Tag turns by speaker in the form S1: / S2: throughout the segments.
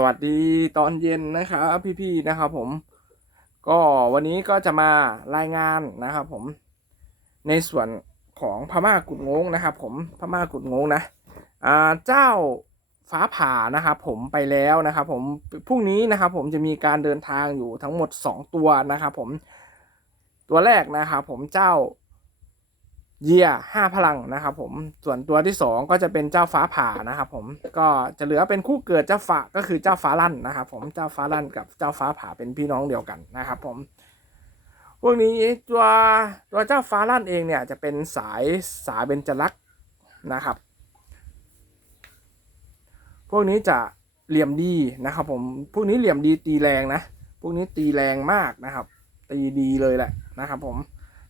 S1: สวัสดีตอนเย็นนะครับพี่ๆนะครับผม ก็วันนี้ก็จะมารายงานนะครับผม ในส่วนของพม่ากุดงงนะครับ ผมพม่ากุดงงนะอ่าเจ้าฟ้าผ่านะครับผมไปแล้วนะครับผมพรุ่งนี้นะครับผมจะมีการเดินทางอยู่ทั้งหมด 2 ตัวนะครับผมตัวแรกนะครับผมเจ้า เยียห้าพลังนะครับผมส่วนตัวที่สองก็จะเป็นเจ้าฟ้าผ่านะครับผมก็จะเหลือเป็นคู่เกิดเจ้าฟ้าก็คือเจ้าฟ้าลั่นนะครับผมเจ้าฟ้าลั่นกับเจ้าฟ้าผ่าเป็นพี่น้องเดียวกันนะครับผมพวกนี้ตัวตัวเจ้าฟ้าลั่นเองเนี่ยจะเป็นสายสายเบญจลักษณ์นะครับ พวกนี้จะเหลี่ยมดีนะครับผมพวกนี้เหลี่ยมดีตีแรงนะพวกนี้ตีแรงมากนะครับ ตีดีเลยแหละนะครับ ผม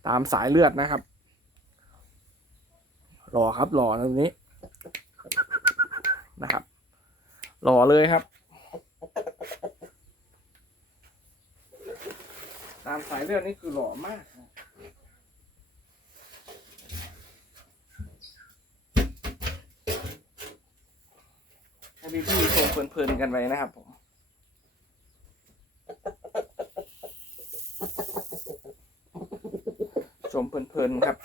S1: ตามสายเลือดนะครับ หล่อครับหล่อตรงนี้นะครับ หล่อเลยครับ ตามสายเลือดนี่คือหล่อมากให้พี่ๆชมเพลินๆกันไปนะครับผมชมเพลินๆครับ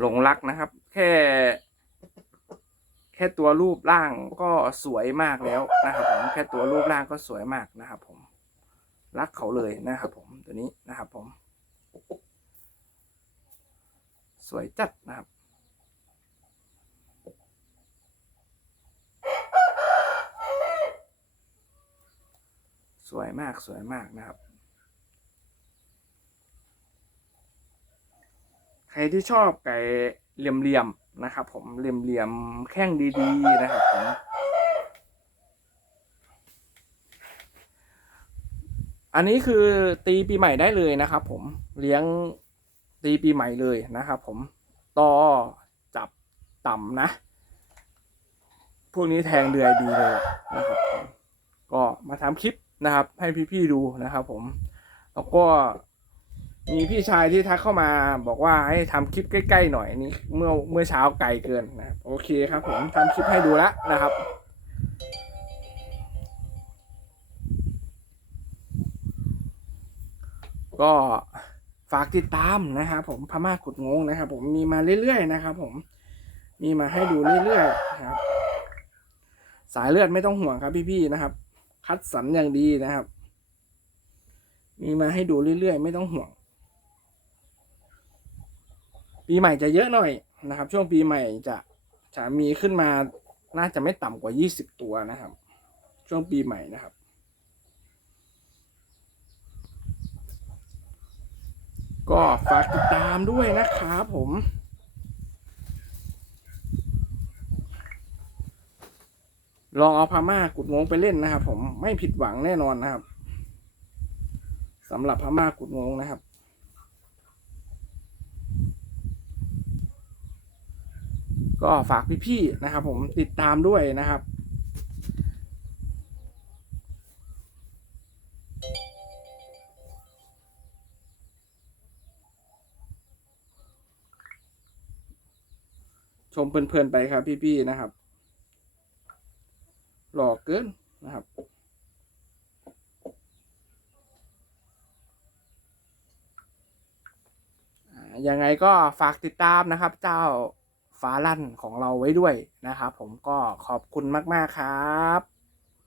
S1: หลงรักนะครับ แค่ แค่ตัวรูปร่างก็สวยมากแล้วนะครับ ผมแค่ตัวรูปร่างก็สวยมากนะครับ ผม รักเขาเลยนะครับ ผมตัวนี้นะครับ ผม สวยจัดนะครับสวยมากสวยมากนะครับ ใค รที่ชอบไก่เหลี่ยมๆนะครับ ผมเหลี่ยมๆแข้งดีๆนะครับผมอันนี้คือตีปีใหม่ได้เลยนะครับ ผมเลี้ยงตีปีใหม่เลยนะครับผมต่อจับต่ำนะ พวกนี้แทงเดือยดีเลยนะครับผมก็มาทำคลิปนะครับ ให้พี่ๆดูนะครับ ผม แล้วก็ มีพี่ชายที่ทักเข้ามาบอกว่าให้ทำคลิปใกล้ๆหน่อยนี่เมื่อเมื่อเช้าไกลเกินนะโอเคครับผมทำคลิปให้ดูแล้วนะครับ ก็ฝากติดตามนะครับผมพม่าขุดงงนะครับ ผมมีมาเรื่อยๆนะครับ ผมมีมาให้ดูเรื่อยๆนะครับ สายเลือดไม่ต้องห่วงครับพี่ๆนะครับ คัดสรรอย่างดีนะครับ มีมาให้ดูเรื่อยๆ ไม่ต้องห่วง ปีใหม่จะเยอะหน่อยนะครับ ช่วงปีใหม่จะจะมีขึ้นมาน่าจะไม่ต่ำกว่ายี่สิบตัวนะครับ ช่วงปีใหม่นะครับ ก็ฝากติดตามด้วยนะครับผมลองเอาพม่ากุดงงไปเล่นนะครับ ผมไม่ผิดหวังแน่นอนนะครับสำหรับพม่ากุดงงนะครับ ก็ฝากพี่ๆนะครับ ผมติดตามด้วยนะครับชมเพลินๆไปครับพี่ๆนะครับ หล่อเกินนะครับ ยังไงก็ฝากติดตามนะครับ เจ้า ฟ้าลั่นของเราไว้ด้วยนะครับผมก็ขอบคุณมาก ๆ ครับ